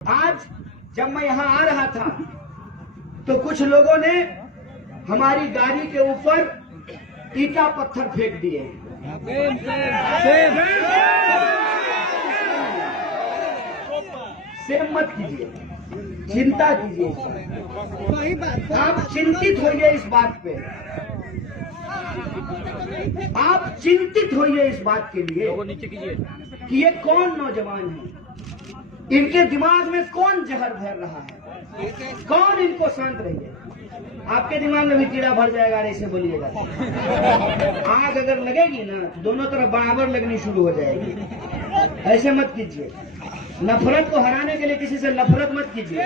आज जब मैं यहाँ आ रहा था तो कुछ लोगों ने हमारी गाड़ी के ऊपर ईटा पत्थर फेंक दिए। सेम मत कीजिए, चिंता कीजिए। आप चिंतित होइए इस बात पे, आप चिंतित होइए इस बात के लिए कि ये कौन नौजवान है, इनके दिमाग में कौन जहर भर रहा है, कौन इनको शांत रहिए। आपके दिमाग में भी कीड़ा भर जाएगा ऐसे बोलिएगा। आग अगर लगेगी ना तो दोनों तरफ बराबर लगनी शुरू हो जाएगी। ऐसे मत कीजिए। नफरत को हराने के लिए किसी से नफरत मत कीजिए।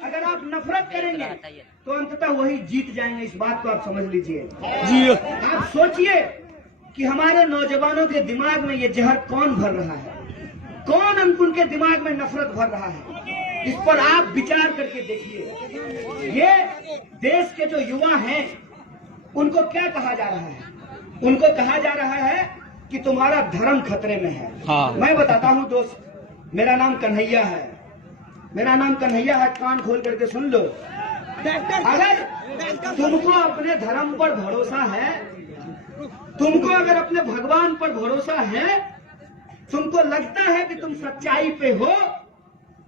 अगर आप नफरत करेंगे तो अंततः वही जीत जाएंगे। इस बात को आप समझ लीजिए। आप सोचिए कि हमारे नौजवानों के दिमाग में ये जहर कौन भर रहा है, कौन उनके दिमाग में नफरत भर रहा है। इस पर आप विचार करके देखिए। ये देश के जो युवा हैं उनको क्या कहा जा रहा है? उनको कहा जा रहा है कि तुम्हारा धर्म खतरे में है। हाँ। मैं बताता हूँ दोस्त, मेरा नाम कन्हैया है, मेरा नाम कन्हैया है। कान खोल करके सुन लो। अगर तुमको अपने धर्म पर भरोसा है, तुमको अगर अपने भगवान पर भरोसा है, तुमको लगता है कि तुम सच्चाई पे हो,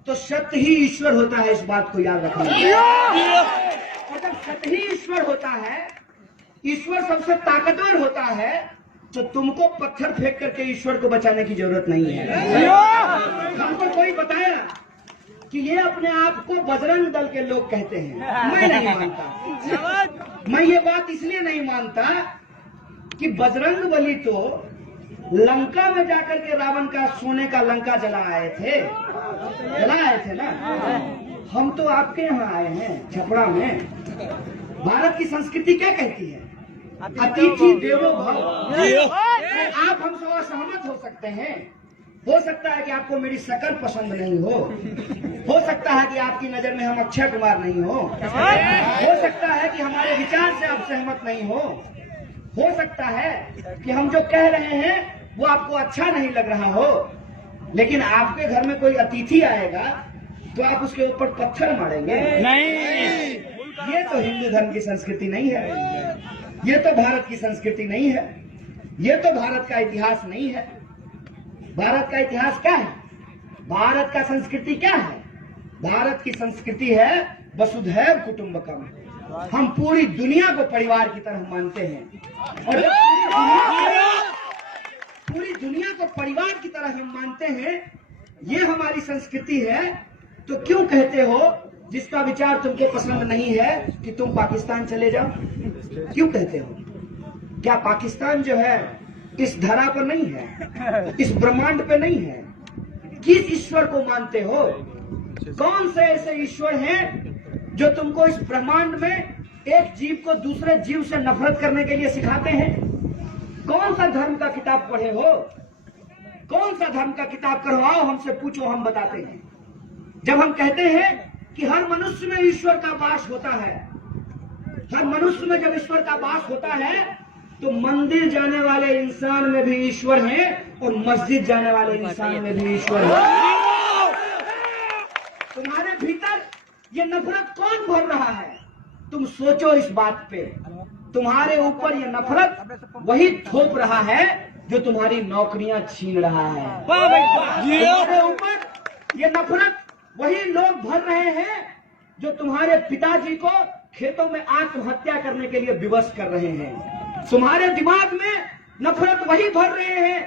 तो सत्य ही ईश्वर होता है। इस बात को याद रखना। और जब सत्य ही ईश्वर होता है, ईश्वर सबसे ताकतवर होता है, तो तुमको पत्थर फेंक करके ईश्वर को बचाने की जरूरत नहीं है। हमको कोई बताया कि ये अपने आप को बजरंग दल के लोग कहते हैं, मैं नहीं मानता। मैं ये बात इसलिए नहीं मानता कि बजरंग बली तो लंका में जाकर के रावण का सोने का लंका जला आए थे ना। हम तो आपके यहाँ आए हैं छपरा में। भारत की संस्कृति क्या कहती है? अतिथि देवो भव। आप हमसे असहमत हो सकते हैं, हो सकता है कि आपको मेरी शक्ल पसंद नहीं हो सकता है कि आपकी नजर में हम अक्षय कुमार नहीं हो सकता है कि हमारे विचार से आप सहमत नहीं हो सकता है कि हम जो कह रहे हैं वो आपको अच्छा नहीं लग रहा हो, लेकिन आपके घर में कोई अतिथि आएगा तो आप उसके ऊपर पत्थर मारेंगे नहीं। ये तो हिंदू धर्म की संस्कृति नहीं है, ये तो भारत की संस्कृति नहीं है, ये तो भारत का इतिहास नहीं है। भारत का इतिहास क्या है? भारत का संस्कृति क्या है? भारत की संस्कृति है वसुधैव कुटुंबकम। हम पूरी दुनिया को परिवार की तरह मानते हैं, और पूरी दुनिया को परिवार की तरह हम मानते हैं। ये हमारी संस्कृति है। तो क्यों कहते हो जिसका विचार तुमको पसंद नहीं है कि तुम पाकिस्तान चले जाओ? क्यों कहते हो? क्या पाकिस्तान जो है इस धरा पर नहीं है, इस ब्रह्मांड पे नहीं है? किस ईश्वर को मानते हो? कौन से ऐसे ईश्वर हैं जो तुमको इस ब्रह्मांड में एक जीव को दूसरे जीव से नफरत करने के लिए सिखाते हैं? कौन सा धर्म का किताब पढ़े हो? कौन सा धर्म का किताब करवाओ, हमसे पूछो, हम बताते हैं। जब हम कहते हैं कि हर मनुष्य में ईश्वर का वास होता है, हर मनुष्य में जब ईश्वर का वास होता है तो मंदिर जाने वाले इंसान में भी ईश्वर है और मस्जिद जाने वाले इंसान में भी ईश्वर है। तुम्हारे भीतर ये नफरत कौन भर रहा है? तुम सोचो इस बात पे। तुम्हारे ऊपर ये नफरत वही थोप रहा है जो तुम्हारी नौकरियां छीन रहा है। तुम्हारे ऊपर ये नफरत वही लोग भर रहे हैं जो तुम्हारे पिताजी को खेतों में आत्महत्या करने के लिए विवश कर रहे हैं। तुम्हारे दिमाग में नफरत वही भर रहे हैं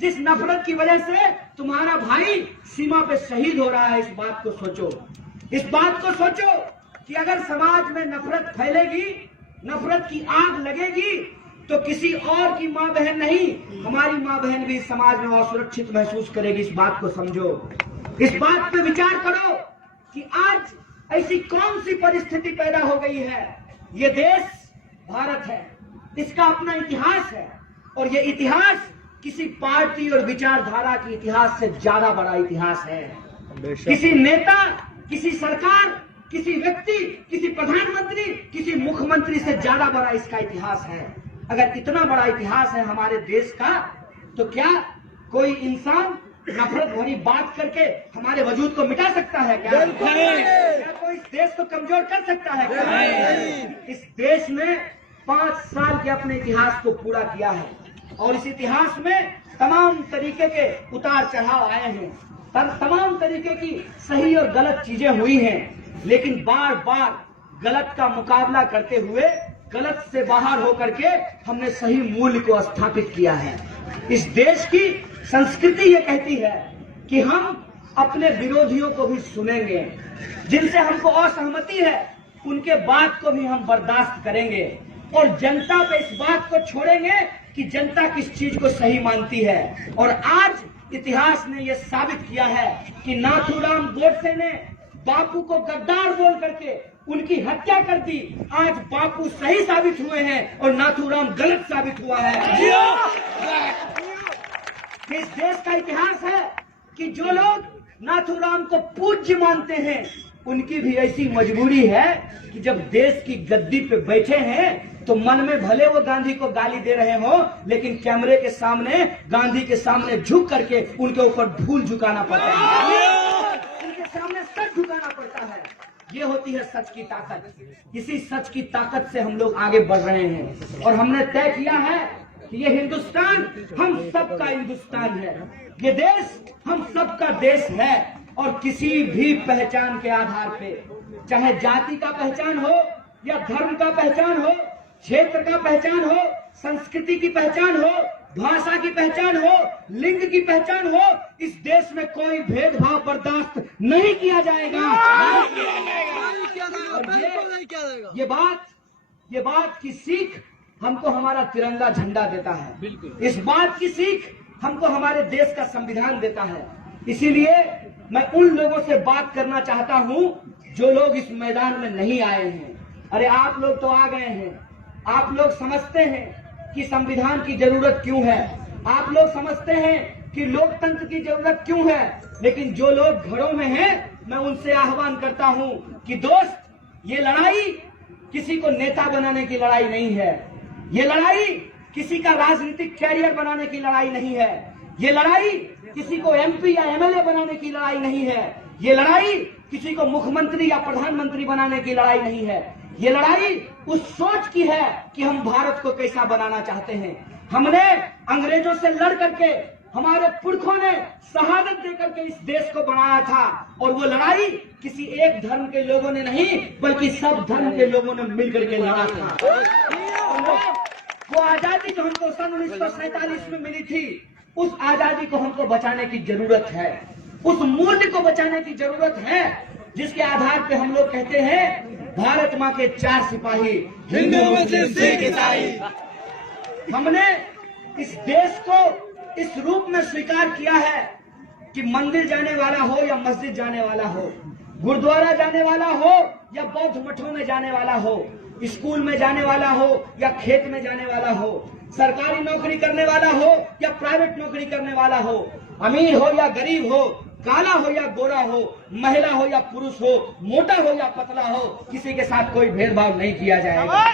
जिस नफरत की वजह से तुम्हारा भाई सीमा पे शहीद हो रहा है। इस बात को सोचो, इस बात को सोचो कि अगर समाज में नफरत फैलेगी, नफरत की आग लगेगी, तो किसी और की माँ बहन नहीं, हमारी माँ बहन भी समाज में असुरक्षित महसूस करेगी। इस बात को समझो, इस बात पे विचार करो कि आज ऐसी कौन सी परिस्थिति पैदा हो गई है। ये देश भारत है, इसका अपना इतिहास है, और ये इतिहास किसी पार्टी और विचारधारा के इतिहास से ज्यादा बड़ा इतिहास है। किसी नेता, किसी सरकार, किसी व्यक्ति, किसी प्रधानमंत्री, किसी मुख्यमंत्री से ज्यादा बड़ा इसका इतिहास है। अगर इतना बड़ा इतिहास है हमारे देश का, तो क्या कोई इंसान नफरत भरी बात करके हमारे वजूद को मिटा सकता है क्या? क्या कोई इस देश को कमजोर कर सकता है क्या? इस देश ने 5 साल के अपने इतिहास को पूरा किया है और इस इतिहास में तमाम तरीके के उतार चढ़ाव आए हैं, तमाम तरीके की सही और गलत चीजें हुई हैं, लेकिन बार बार गलत का मुकाबला करते हुए गलत से बाहर होकर के हमने सही मूल्य को स्थापित किया है। इस देश की संस्कृति ये कहती है कि हम अपने विरोधियों को भी सुनेंगे, जिनसे हमको असहमति है उनके बात को भी हम बर्दाश्त करेंगे और जनता पे इस बात को छोड़ेंगे कि जनता किस चीज को सही मानती है। और आज इतिहास ने यह साबित किया है कि नाथूराम गोडसे ने बापू को गद्दार बोल करके उनकी हत्या कर दी। आज बापू सही साबित हुए हैं और नाथूराम गलत साबित हुआ है। इस देश का इतिहास है कि जो लोग नाथूराम को पूज्य मानते हैं उनकी भी ऐसी मजबूरी है कि जब देश की गद्दी पे बैठे हैं तो मन में भले वो गांधी को गाली दे रहे हो, लेकिन कैमरे के सामने गांधी के सामने झुक करके उनके ऊपर धूल झुकाना पड़ता है, उनके सामने सर झुकाना पड़ता है। ये होती है सच की ताकत। इसी सच की ताकत से हम लोग आगे बढ़ रहे हैं और हमने तय किया है कि ये हिंदुस्तान हम सबका हिंदुस्तान है, ये देश हम सबका देश है और किसी भी पहचान के आधार पे, चाहे जाति का पहचान हो या धर्म का पहचान हो, क्षेत्र का पहचान हो, संस्कृति की पहचान हो, भाषा की पहचान हो, लिंग की पहचान हो, इस देश में कोई भेदभाव बर्दाश्त नहीं किया जाएगा। ये बात की सीख हमको हमारा तिरंगा झंडा देता है, इस बात की सीख हमको हमारे देश का संविधान देता है। इसीलिए मैं उन लोगों से बात करना चाहता हूं जो लोग इस मैदान में नहीं आए हैं। अरे आप लोग तो आ गए हैं, आप लोग समझते हैं कि संविधान की जरूरत क्यों है, आप लोग समझते हैं कि लोकतंत्र की जरूरत क्यों है, लेकिन जो लोग घरों में हैं मैं उनसे आह्वान करता हूं कि दोस्त, ये लड़ाई किसी को नेता बनाने की लड़ाई नहीं है, ये लड़ाई किसी का राजनीतिक कैरियर बनाने की लड़ाई नहीं है, ये लड़ाई किसी को एमपी या एमएलए बनाने की लड़ाई नहीं है, ये लड़ाई किसी को मुख्यमंत्री या प्रधानमंत्री बनाने की लड़ाई नहीं है, ये लड़ाई उस सोच की है कि हम भारत को कैसा बनाना चाहते हैं। हमने अंग्रेजों से लड़ करके, हमारे पुरखों ने शहादत देकर के इस देश को बनाया था और वो लड़ाई किसी एक धर्म के लोगों ने नहीं बल्कि सब धर्म के लोगों ने मिलकर के लड़ा था। वो आजादी जो हमको सन 1947 में मिली थी, उस आजादी को हमको बचाने की जरूरत है, उस मूल्य को बचाने की जरूरत है जिसके आधार पे हम लोग कहते हैं भारत माँ के 4 सिपाही, हिंदू मुस्लिम सिख ईसाई। हमने इस देश को इस रूप में स्वीकार किया है कि मंदिर जाने वाला हो या मस्जिद जाने वाला हो, गुरुद्वारा जाने वाला हो या बौद्ध मठों में जाने वाला हो, स्कूल में जाने वाला हो या खेत में जाने वाला हो, सरकारी नौकरी करने वाला हो या प्राइवेट नौकरी करने वाला हो, अमीर हो या गरीब हो, काला हो या गोरा हो, महिला हो या पुरुष हो, मोटा हो या पतला हो, किसी के साथ कोई भेदभाव नहीं किया जाएगा।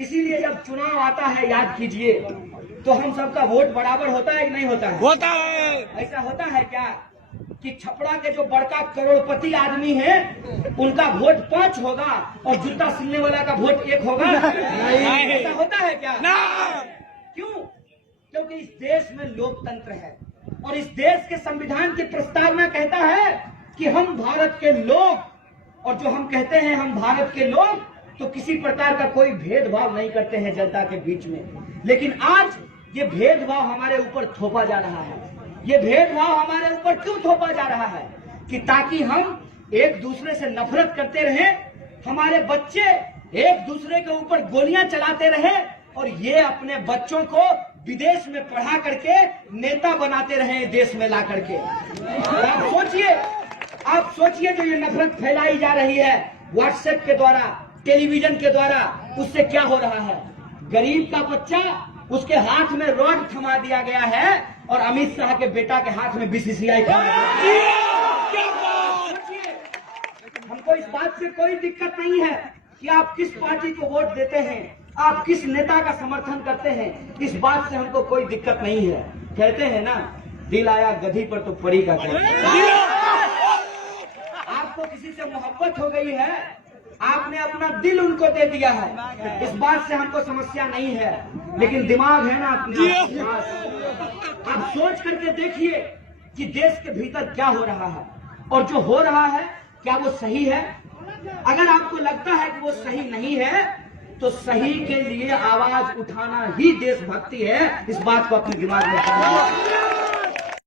इसीलिए जब चुनाव आता है, याद कीजिए, तो हम सबका वोट बराबर होता है कि नहीं होता है? होता है। ऐसा होता है क्या कि छपरा के जो बड़का करोड़पति आदमी है उनका वोट 5 होगा और जूता सिलने वाला का वोट 1 होगा? नहीं। ऐसा होता है क्या? क्यों? क्योंकि इस देश में लोकतंत्र है और इस देश के संविधान की प्रस्तावना कहता है कि हम भारत के लोग, और जो हम कहते हैं हम भारत के लोग, तो किसी प्रकार का कोई भेदभाव नहीं करते हैं जनता के बीच में। लेकिन आज ये भेदभाव हमारे ऊपर थोपा जा रहा है। ये भेदभाव हमारे ऊपर क्यों थोपा जा रहा है? कि ताकि हम एक दूसरे से नफरत करते रहें, हमारे बच्चे एक दूसरे के ऊपर गोलियां चलाते रहे और ये अपने बच्चों को विदेश में पढ़ा करके नेता बनाते रहे देश में ला करके। आप सोचिए जो ये नफरत फैलाई जा रही है व्हाट्सएप के द्वारा, टेलीविजन के द्वारा, उससे क्या हो रहा है? गरीब का बच्चा, उसके हाथ में रॉड थमा दिया गया है और अमित शाह के बेटा के हाथ में बीसीसीआई थमा दिया है। हमको इस बात से कोई दिक्कत नहीं है कि आप किस पार्टी को वोट देते हैं, आप किस नेता का समर्थन करते हैं, इस बात से हमको कोई दिक्कत नहीं है। कहते हैं ना, दिल आया गधी पर तो परी का आपको किसी से मोहब्बत हो गई है, आपने अपना दिल उनको दे दिया है, इस बात से हमको समस्या नहीं है। लेकिन दिमाग है ना अपने पास, आप सोच करके देखिए कि देश के भीतर क्या हो रहा है और जो हो रहा है क्या वो सही है। अगर आपको लगता है कि वो सही नहीं है तो सही के लिए आवाज उठाना ही देशभक्ति है, इस बात को अपने दिमाग में रखिए।